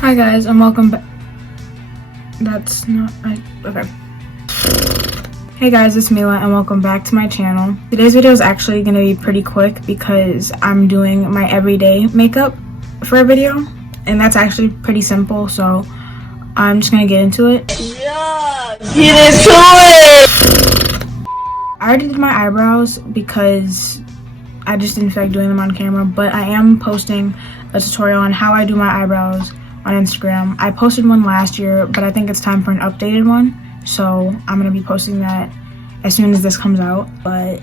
Hi guys, and welcome back. That's not okay. Hey guys, it's Mila and welcome back to my channel. Today's video is actually going to be pretty quick because I'm doing my everyday makeup for a video, and that's actually pretty simple, so I'm just going to get into it. Yeah, get into it! I already did my eyebrows because I just didn't feel like doing them on camera, but I am posting a tutorial on how I do my eyebrows on Instagram. I posted one last year, but I think it's time for an updated one, so I'm gonna be posting that as soon as this comes out. But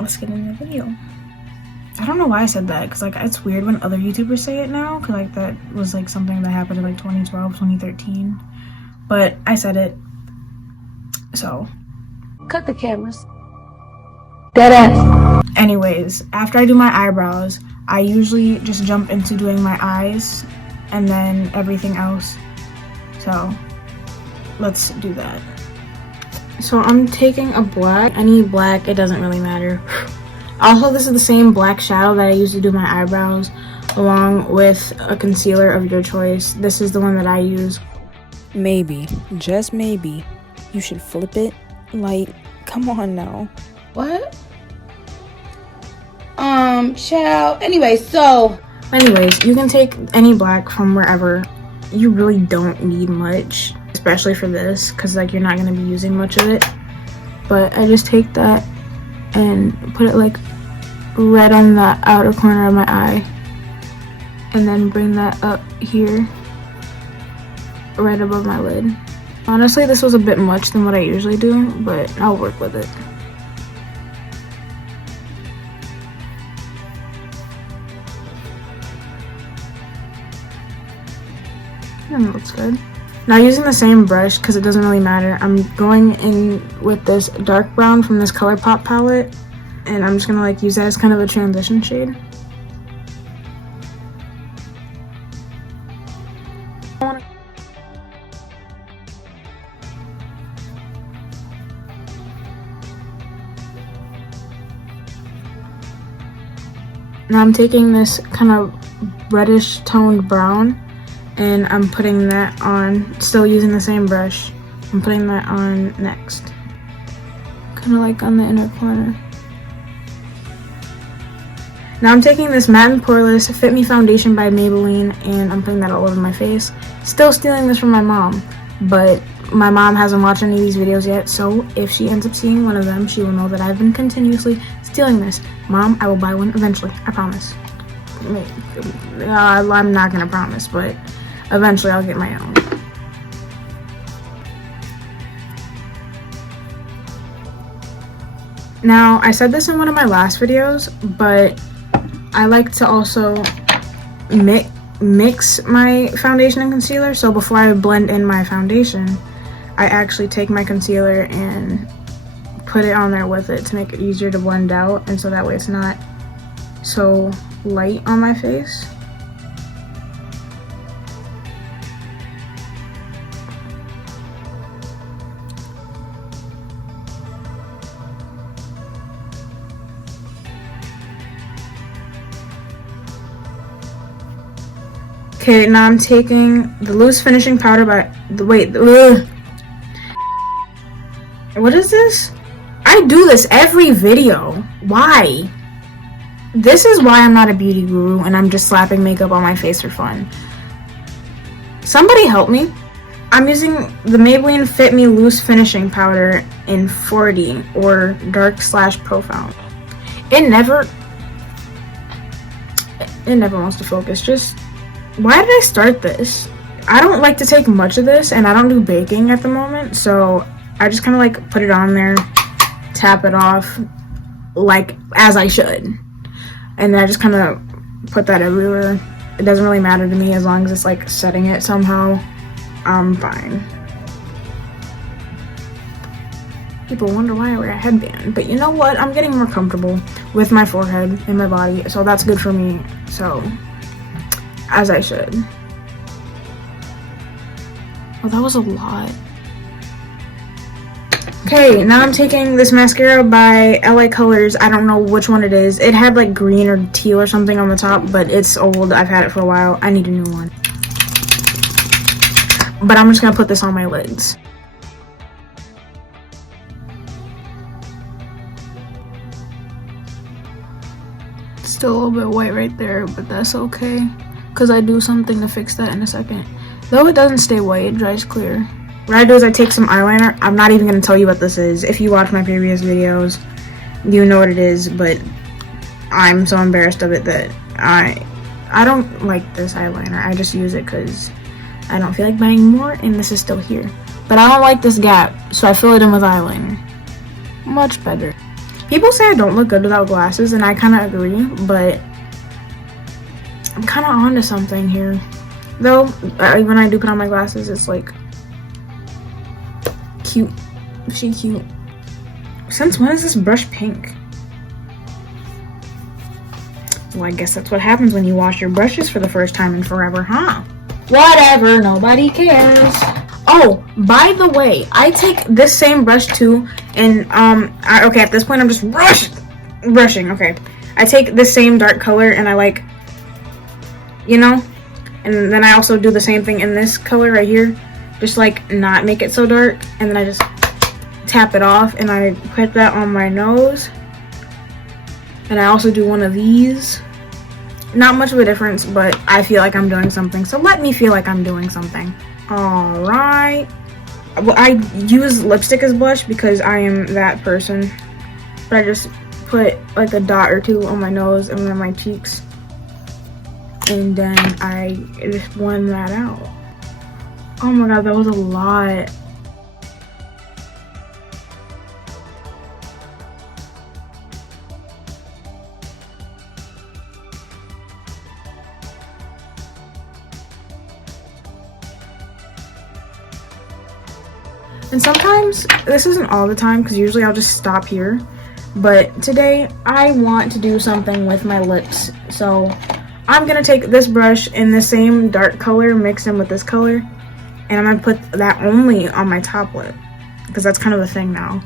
let's get into the video. I don't know why I said that, because like it's weird when other YouTubers say it now, because like that was like something that happened in like 2012, 2013, but I said it, so Cut the cameras. Dead ass. anyways, after I do my eyebrows, I usually just jump into doing my eyes and then everything else, so let's do that. So I'm taking a black, any black, it doesn't really matter. Also, this is the same black shadow that I use to do my eyebrows, along with a concealer of your choice. This is the one that I use. Maybe, just maybe, you should flip it. Like, come on now. What? Child. Anyway, so. Anyways, you can take any black from wherever. You really don't need much, especially for this, because like you're not going to be using much of it. But I just take that and put it like right on the outer corner of my eye, and then bring that up here, right above my lid. Honestly, this was a bit much than what I usually do, but I'll work with it. And it looks good. Now, using the same brush, because it doesn't really matter, I'm going in with this dark brown from this ColourPop palette, and I'm just gonna like use that as kind of a transition shade. Now I'm taking this kind of reddish toned brown, and I'm putting that on, still using the same brush. I'm putting that on next, kind of like on the inner corner. Now I'm taking this Matte and Poreless Fit Me foundation by Maybelline, and I'm putting that all over my face. Still stealing this from my mom, but my mom hasn't watched any of these videos yet, so if she ends up seeing one of them, she will know that I've been continuously stealing this. Mom, I will buy one eventually, I promise. I'm not gonna promise, but eventually I'll get my own. Now, I said this in one of my last videos, but I like to also mix my foundation and concealer. So before I blend in my foundation, I actually take my concealer and put it on there with it to make it easier to blend out, and so that way it's not so light on my face. Okay, now I'm taking the loose finishing powder by what is this? I do this every video. Why? This is why I'm not a beauty guru and I'm just slapping makeup on my face for fun. Somebody help me. I'm using the Maybelline Fit Me Loose Finishing Powder in 4D, or dark/profound. It never wants to focus. Just, why did I start this? I don't like to take much of this, and I don't do baking at the moment, so I just kind of like put it on there, tap it off, like as I should, and then I just kind of put that everywhere. It doesn't really matter to me as long as it's like setting it somehow. I'm fine. People wonder why I wear a headband, but you know what? I'm getting more comfortable with my forehead and my body, so that's good for me. So, as I should. Oh, that was a lot. Okay, now I'm taking this mascara by LA Colors. I don't know which one it is. It had like green or teal or something on the top, but it's old. I've had it for a while. I need a new one. but I'm just gonna put this on my lids. Still a little bit white right there, but that's okay, because I do something to fix that in a second. Though it doesn't stay white, it dries clear. What I do is I take some eyeliner. I'm not even going to tell you what this is. If you watch my previous videos, you know what it is, but I'm so embarrassed of it that I don't like this eyeliner. I just use it because I don't feel like buying more, and this is still here. But I don't like this gap, so I fill it in with eyeliner. Much better. People say I don't look good without glasses, and I kind of agree, but I'm kind of onto something here. Though, when I do put on my glasses, it's like cute. She cute. Since when is this brush pink? Well, I guess that's what happens when you wash your brushes for the first time in forever, huh? Whatever, nobody cares. Oh, by the way, I take this same brush too, and okay, at this point I'm just brushing. Okay, I take this same dark color and I like, you know, and then I also do the same thing in this color right here, just like not make it so dark, and then I just tap it off and I put that on my nose, and I also do one of these. Not much of a difference, but I feel like I'm doing something, so let me feel like I'm doing something. Alright. Well, I use lipstick as blush because I am that person. But I just put like a dot or two on my nose and then my cheeks. And then I just blend that out. Oh my god, that was a lot. And sometimes, this isn't all the time because usually I'll just stop here, but today I want to do something with my lips. So I'm gonna take this brush in the same dark color mixed in with this color, and I'm gonna put that only on my top lip because that's kind of the thing now.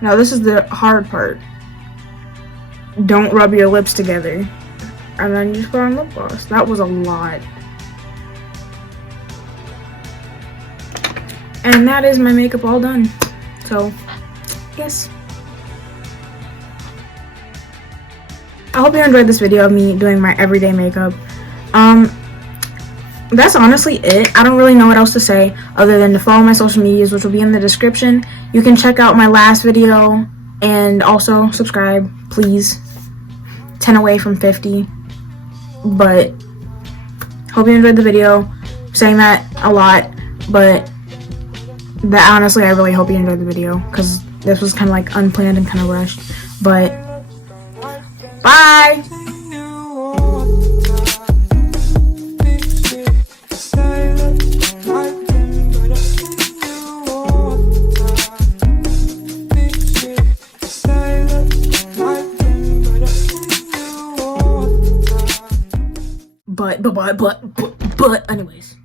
Now this is the hard part. Don't rub your lips together. And then you just put on lip gloss. That was a lot. And that is my makeup all done. So, yes. I hope you enjoyed this video of me doing my everyday makeup. That's honestly it. I don't really know what else to say other than to follow my social medias, which will be in the description. You can check out my last video and also subscribe, please. 10 away from 50. But hope you enjoyed the video. I'm saying that a lot, but that honestly, I really hope you enjoyed the video because this was kind of like unplanned and kind of rushed. But bye. But anyways.